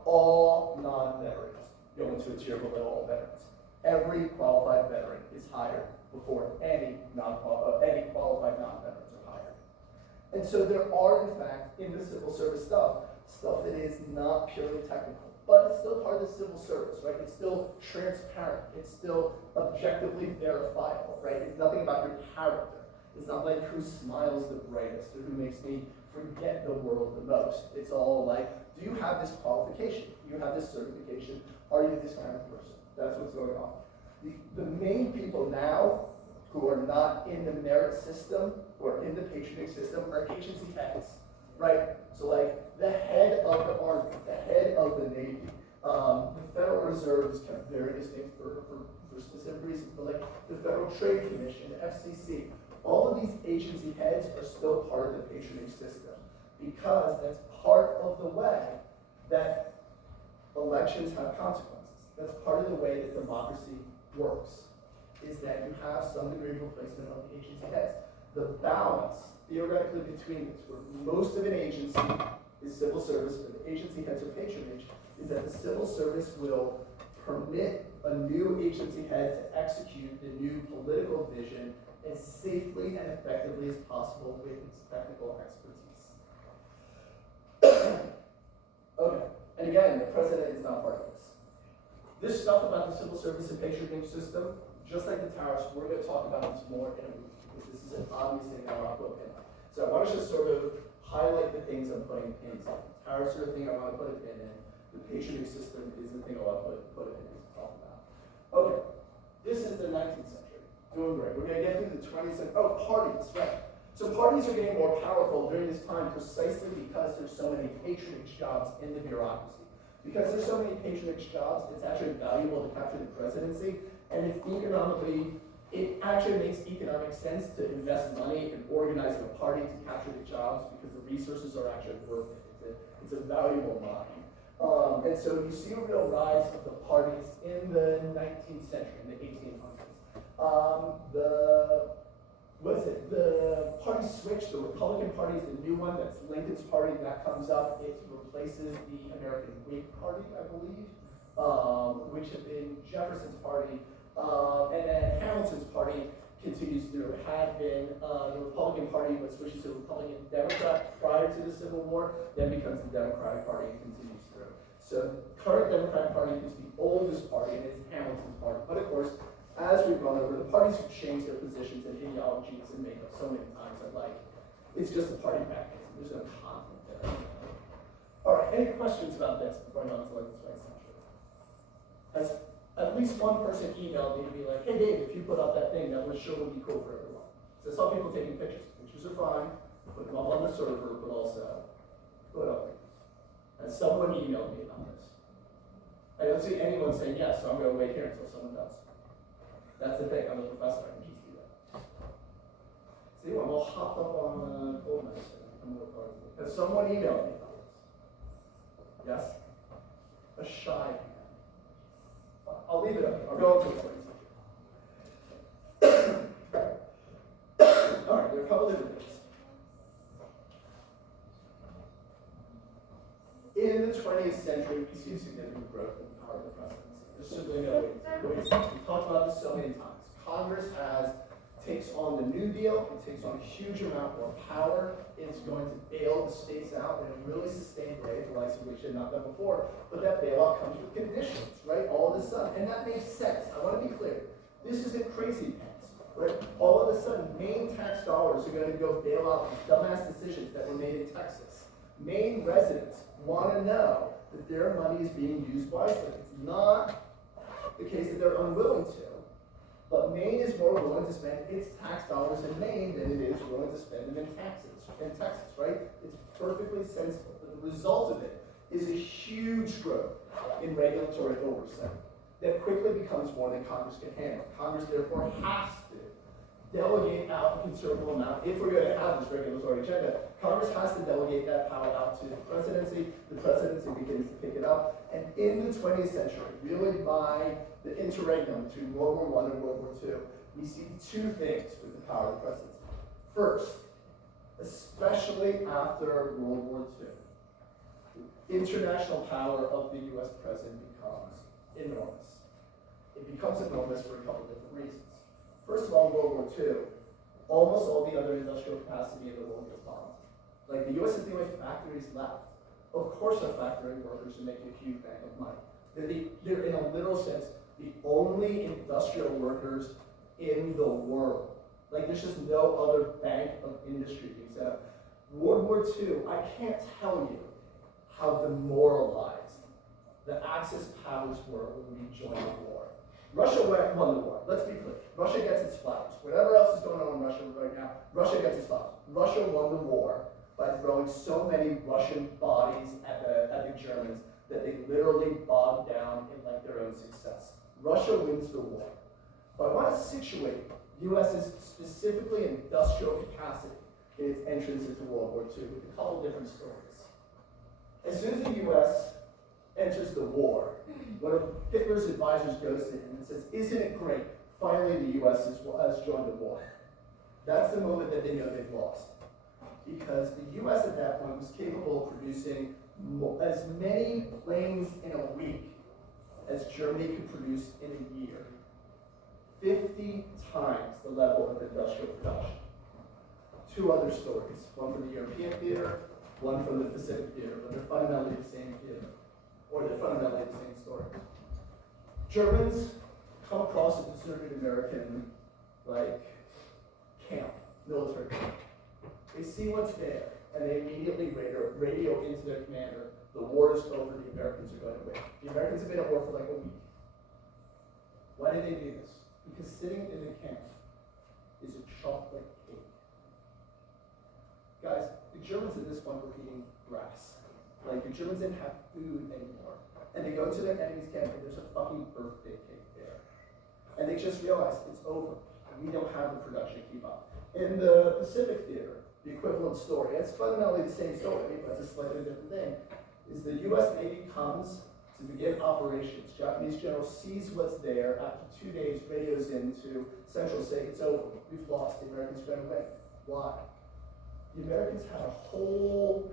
All non-veterans go into a tier below all veterans. Every qualified veteran is hired before any qualified non-veterans are hired. And so there are, in fact, in the civil service stuff that is not purely technical, but it's still part of the civil service, right? It's still transparent. It's still objectively verifiable, right? It's nothing about your character. It's not like who smiles the brightest or who makes me forget the world the most. It's all like, do you have this qualification? Do you have this certification? Are you this kind of person? That's what's going on. The main people now who are not in the merit system or in the patronage system are agency heads, right? So like the head of the Army, the head of the Navy, the Federal Reserve is kept very distinct for specific reasons, but like the Federal Trade Commission, the FCC, all of these agency heads are still part of the patronage system because that's part of the way that elections have consequences. That's part of the way that democracy works, is that you have some degree of replacement of the agency heads. The balance, theoretically, between this, where most of an agency is civil service, where the agency heads are patronage, is that the civil service will permit a new agency head to execute the new political vision as safely and effectively as possible with its technical expertise. Okay, and again, the president is not part of this. This stuff about the civil service and patronage system, just like the tariffs, we're going to talk about this more in a week, because this is an obvious thing I want to put in. So I want to just sort of highlight the things I'm putting pins in. Tariffs are the thing I want to put a pin in. The patronage system is the thing I want to put a pin in to talk about. Okay, this is the 19th century. Doing great. We're going to get through the 20th century. Oh, parties, right. So parties are getting more powerful during this time precisely because there's so many patronage jobs in the bureaucracy. Because there's so many patronage jobs, it's actually valuable to capture the presidency, and it actually makes economic sense to invest money in organizing a party to capture the jobs because the resources are actually worth it. It's a valuable mine. And so you see a real rise of the parties in the 19th century, in the 1800s. The party switch, the Republican Party is the new one, that's Lincoln's party, that comes up, it replaces the American Whig Party, I believe, which had been Jefferson's party, and then Hamilton's party continues through. It had been, the Republican Party was switched to Republican Democrat prior to the Civil War, then becomes the Democratic Party and continues through. So the current Democratic Party is the oldest party, and it's Hamilton's party. But of course, as we've gone over, the parties have changed their positions and ideologies and makeup so many times that, like, it's just a party mechanism. There's no content there. All right, any questions about this before I go on to like the 20th century? Has at least one person emailed me to be like, hey Dave, if you put up that thing, that would sure would be cool for everyone. So I saw people taking pictures. Pictures are fine, put them up on the server, but also put up. And someone emailed me about this. I don't see anyone saying yes, so I'm going to wait here until someone does. That's the thing, I'm a professor, I can just do that. See, I'm all hopped up on gold medicine. Has someone emailed me about this? Yes? A shy man. I'll leave it up. I'll go into it. All right, there are a couple different things. In the 20th century, we see significant growth in the power of the presidency. There's simply no way. We've talked about this so many times. Congress takes on the New Deal, it takes on a huge amount more power, it's going to bail the states out in a really sustained way, the likes of which had not done before, but that bailout comes with conditions, right, all of a sudden, and that makes sense. I want to be clear, this isn't crazy pants, right? All of a sudden, Maine tax dollars are going to go bail out these dumbass decisions that were made in Texas. Maine residents want to know that their money is being used wisely. It's not the case that they're unwilling to, but Maine is more willing to spend its tax dollars in Maine than it is willing to spend them in Texas, right? It's perfectly sensible. But the result of it is a huge growth in regulatory oversight that quickly becomes more than Congress can handle. Congress therefore has to delegate out a considerable amount, if we're gonna have this regulatory agenda, Congress has to delegate that power out to the presidency begins to pick it up, and in the 20th century, really by the interregnum between World War I and World War II, we see two things with the power of the presidency. First, especially after World War II, the international power of the US president becomes enormous. It becomes enormous for a couple different reasons. First of all, in World War II, almost all the other industrial capacity in the world gets bombed. Like the US is the only factories left. Of course our factory workers are making a huge bank of money. They're in a literal sense, the only industrial workers in the world. Like there's just no other bank of industry being set up. World War II, I can't tell you how demoralized the Axis powers were when we joined the war. Russia won the war, let's be clear. Russia gets its flowers. Whatever else is going on in Russia right now, Russia gets its flowers. Russia won the war by throwing so many Russian bodies at the Germans that they literally bogged down in like their own success. Russia wins the war. But I want to situate US's specifically industrial capacity in its entrance into World War II with a couple different stories. As soon as the US enters the war, one of Hitler's advisors goes to him and says, "Isn't it great? Finally the US has joined the war." That's the moment that they know they've lost. Because the US at that point was capable of producing as many planes in a week as Germany could produce in a year. 50 times the level of industrial production. Two other stories, one from the European theater, one from the Pacific theater, but they're fundamentally the same theater, or they're fundamentally the same story. Germans come across a deserted American, camp, military camp. They see what's there, and they immediately radio into their commander, the war is over, the Americans are going to win. The Americans have been at war for like a week. Why did they do this? Because sitting in the camp is a chocolate cake. Guys, the Germans at this point were eating grass. Like, the Germans didn't have food anymore. And they go to their enemy's camp and there's a fucking birthday cake there. And they just realize it's over. We don't have the production to keep up. In the Pacific theater, the equivalent story, it's fundamentally the same story, but it's a slightly different thing, is the US Navy comes to begin operations. Japanese general sees what's there. After 2 days, radios into Central saying it's over. We've lost. The Americans are going to win. Why? The Americans had a whole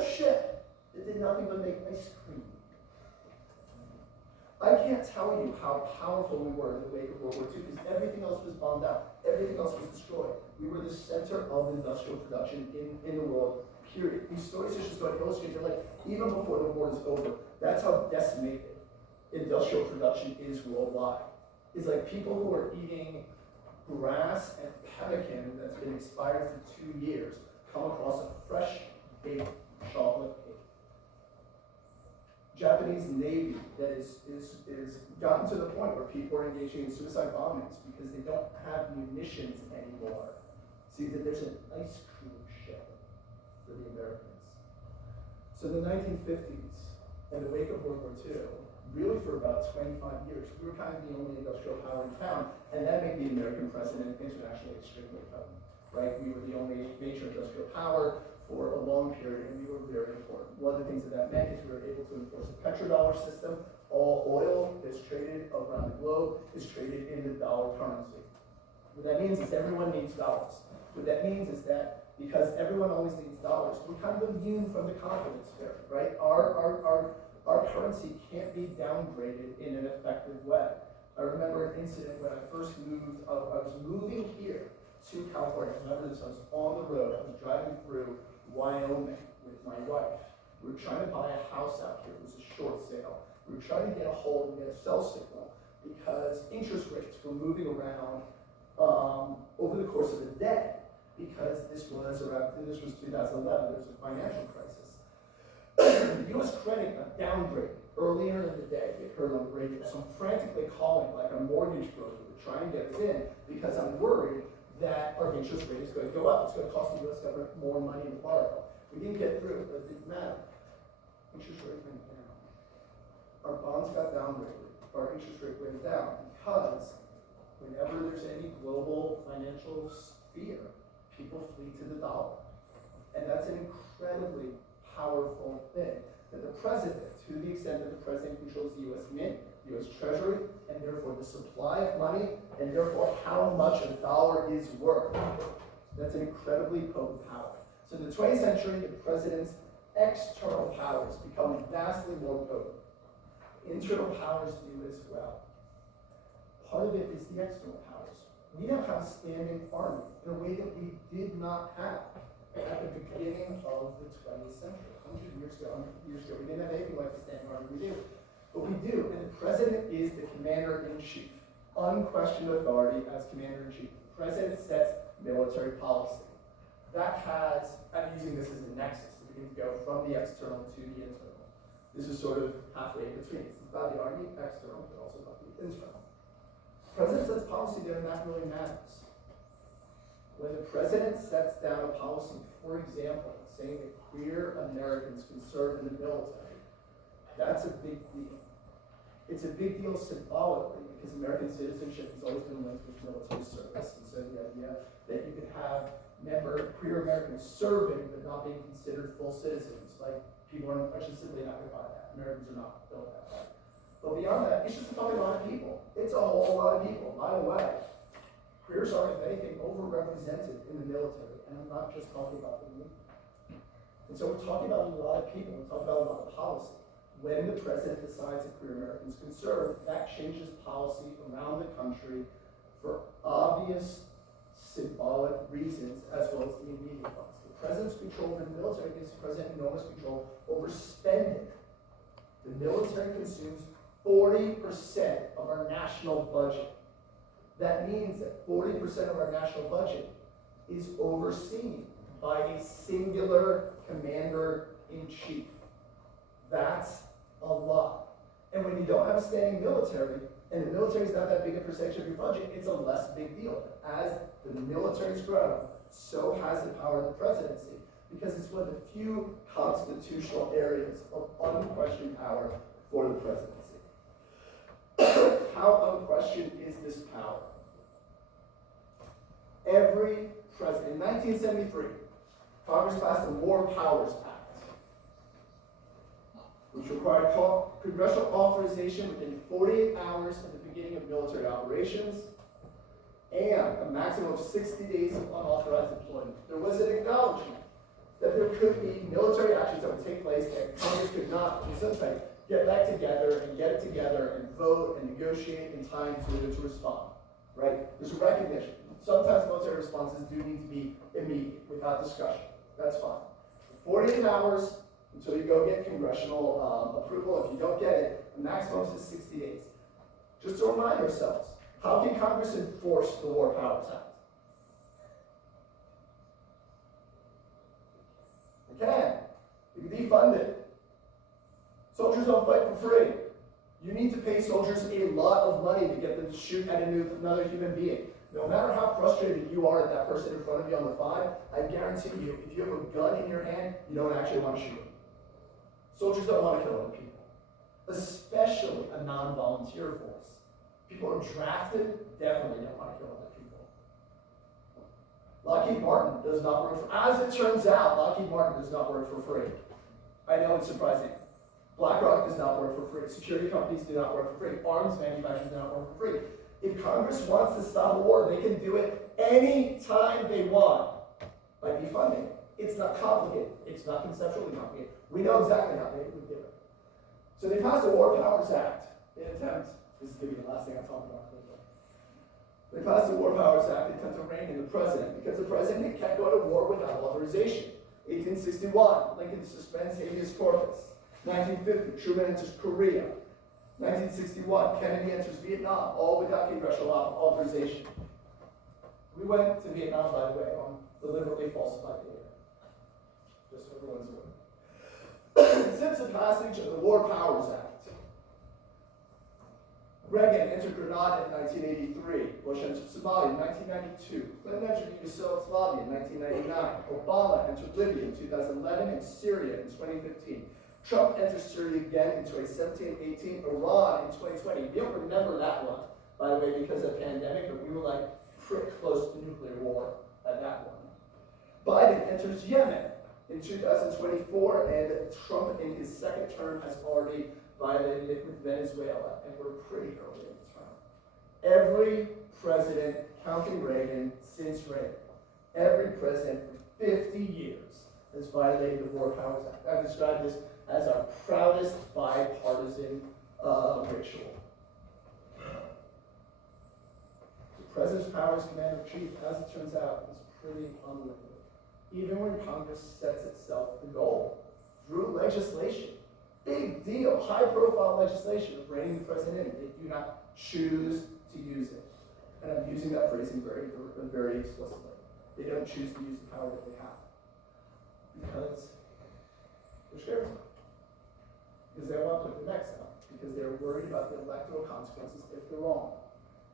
ship that did nothing but make ice cream. I can't tell you how powerful we were in the wake of World War II because everything else was bombed out. Everything else was destroyed. We were the center of industrial production in the world, period. These stories are just going to illustrate that, like, even before the war is over, that's how decimated industrial production is worldwide. It's like people who are eating grass and pemmican that's been expired for 2 years come across a fresh baked chocolate cake. Japanese Navy that is gotten to the point where people are engaging in suicide bombings because they don't have munitions anymore. See that there's an ice cream ship for the Americans. So the 1950s and the wake of World War II, really for about 25 years, we were kind of the only industrial power in town, and that made the American president internationally extremely important, right? We were the only major industrial power for a long period, and we were very important. One of the things that meant is we were able to enforce a petrodollar system. All oil that's traded around the globe is traded in the dollar currency. What that means is everyone needs dollars. What that means is that because everyone always needs dollars, we're kind of immune from the confidence spirit, right? Our currency can't be downgraded in an effective way. I remember an incident when I first moved, I was moving here to California. I remember this, I was on the road, I was driving through Wyoming with my wife. We were trying to buy a house out here. It was a short sale. We were trying to get a hold and get a cell signal because interest rates were moving around over the course of the day because this was 2011, there was a financial crisis. The U.S. credit got downgraded earlier in the day. We heard on the radio. So I'm frantically calling like a mortgage broker to try and get us in because I'm worried that our interest rate is going to go up. It's going to cost the U.S. government more money to borrow. We didn't get through, but it didn't matter. Interest rate went down. Our bonds got downgraded. Our interest rate went down because Whenever there's any global financial fear, people flee to the dollar. And that's an incredibly powerful thing. That the president, to the extent that the president controls the US Mint, US Treasury, and therefore the supply of money, and therefore how much a dollar is worth, that's an incredibly potent power. So in the 20th century, the president's external powers become vastly more potent. Internal powers do as well. Part of it is the external powers. We now have a standing army in a way that we did not have at the beginning of the 20th century. 100 years ago, we didn't have anything like the standing army we do. But we do, and the president is the commander-in-chief. Unquestioned authority as commander-in-chief. The president sets military policy. That has, I'm using this as a nexus, so we can go from the external to the internal. This is sort of halfway in between. It's about the army, external, but also about the internal. President sets policy there, and that really matters. When the president sets down a policy, for example, saying that queer Americans can serve in the military, that's a big deal. It's a big deal symbolically because American citizenship has always been linked with military service. And so the idea that you could have queer Americans serving but not being considered full citizens, like people are just simply not going to buy that. Americans are not built that way. But beyond that, it's just a fucking lot of people. It's a whole lot of people. By the way, queers are, if anything, overrepresented in the military. And I'm not just talking about the movement. And so we're talking about a lot of people. We're talking about a lot of policy. When the president decides that queer Americans can serve, that changes policy around the country for obvious symbolic reasons as well as the immediate ones. The president's control over the military gives the president enormous control over spending. The military consumes 40% of our national budget. That means that 40% of our national budget is overseen by a singular commander-in-chief. That's a lot. And when you don't have a standing military, and the military is not that big a percentage of your budget, it's a less big deal. As the military's grown, so has the power of the presidency, because it's one of the few constitutional areas of unquestioned power for the presidency. How unquestioned is this power? Every president, in 1973, Congress passed the War Powers Act, which required congressional authorization within 48 hours of the beginning of military operations and a maximum of 60 days of unauthorized deployment. There was an acknowledgement that there could be military actions that would take place that Congress could not, in some sense, get back together and get it together and vote and negotiate in time to respond, right? There's a recognition. Sometimes military responses do need to be immediate, without discussion. That's fine. 48 hours until you go get congressional approval. If you don't get it, the maximum is 60 days. Just to remind ourselves, how can Congress enforce the War Powers Act? It can. You can defund it. Soldiers don't fight for free. You need to pay soldiers a lot of money to get them to shoot at another human being. No matter how frustrated you are at that person in front of you on the five, I guarantee you, if you have a gun in your hand, you don't actually want to shoot them. Soldiers don't want to kill other people, especially a non-volunteer force. People who are drafted definitely don't want to kill other people. Lockheed Martin does not work for, as it turns out, Lockheed Martin does not work for free. I know it's surprising. BlackRock does not work for free. Security companies do not work for free. Arms manufacturers do not work for free. If Congress wants to stop a war, they can do it any time they want by defunding it. It's not complicated. It's not conceptually complicated. We know exactly how they would do it. So they passed the War Powers Act in attempt, this is going to be the last thing I talk about. They passed the War Powers Act in attempt to rein in the president because the president can't go to war without authorization. 1861, Lincoln suspends habeas corpus. 1950, Truman enters Korea. 1961, Kennedy enters Vietnam, all without congressional authorization. We went to Vietnam, by the way, on deliberately falsified data. Just so everyone's aware. Since the passage of the War Powers Act, Reagan entered Grenada in 1983, Bush entered Somalia in 1992, Clinton entered Yugoslavia in 1999, Obama entered Libya in 2011, and Syria in 2015. Trump enters Syria again in 2017 and 18, Iran in 2020. You don't remember that one. by the way, because of the pandemic, but we were like pretty close to nuclear war at that point. Biden enters Yemen in 2024, and Trump in his second term has already violated it with Venezuela, and we're pretty early in the term. Every president, counting Reagan, since Reagan, every president for 50 years has violated the War Powers Act. I've described this as our proudest bipartisan ritual. The president's power as commander-in-chief, as it turns out, is pretty unlimited. Even when Congress sets itself the goal through legislation, big deal, high-profile legislation of bringing the president in, they do not choose to use it. And I'm using that phrasing very explicitly. They don't choose to use the power that they have because they're scared. Because they want to put the next up. Because they're worried about the electoral consequences if they're wrong.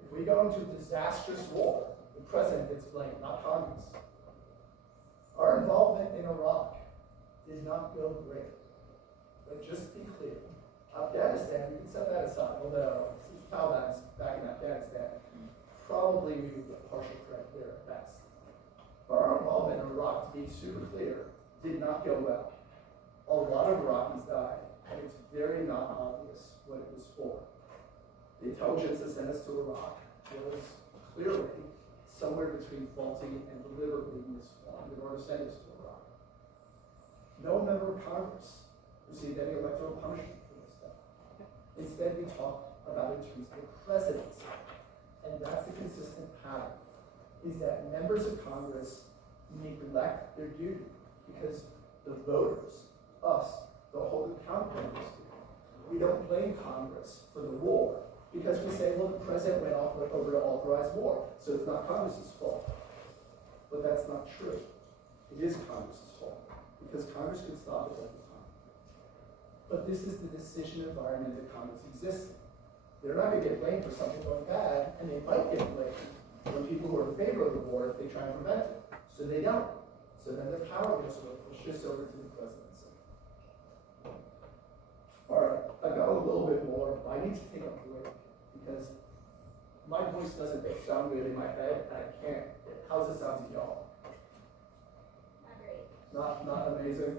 If we go into a disastrous war, the president gets blamed, not Congress. Our involvement in Iraq did not go great. But just to be clear, Afghanistan, we can set that aside, although since Taliban's back in Afghanistan, probably we would get partial credit there at best. But our involvement in Iraq, to be super clear, did not go well. A lot of Iraqis died, and it's very not obvious what it was for. The intelligence that sent us to Iraq was clearly somewhere between faulty and deliberately misformed in order to send us to Iraq. No member of Congress received any electoral punishment for this stuff. Instead, we talk about it in terms of the presidency. And that's the consistent pattern, is that members of Congress neglect their duty because the voters, us, don't hold accountable to this. We don't blame Congress for the war because we say, well, the president went off over to authorize war, so it's not Congress's fault. But that's not true. It is Congress's fault because Congress could stop it at the time. But this is the decision environment that Congress exists in. They're not going to get blamed for something going bad, and they might get blamed when people who are in favor of the war if they try and prevent it. So they don't. So then their power gets shifts over to the presidency. All right, I got a little bit more. I need to take a break because my voice doesn't sound good in my head, and I can't. How's it sound to y'all? Not great. Not amazing.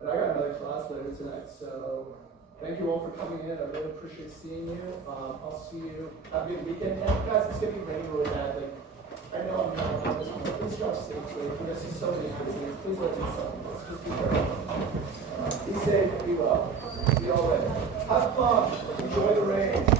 And I got another class later tonight, so thank you all for coming in. I really appreciate seeing you. I'll see you. Have a good weekend. And guys, it's going to be raining really badly. I know I'm not on this one. Please drive safely. We're going to see so many accidents. Please let me stop. Just be careful. Be safe. Be well. Be all right. Have fun. Enjoy the rain.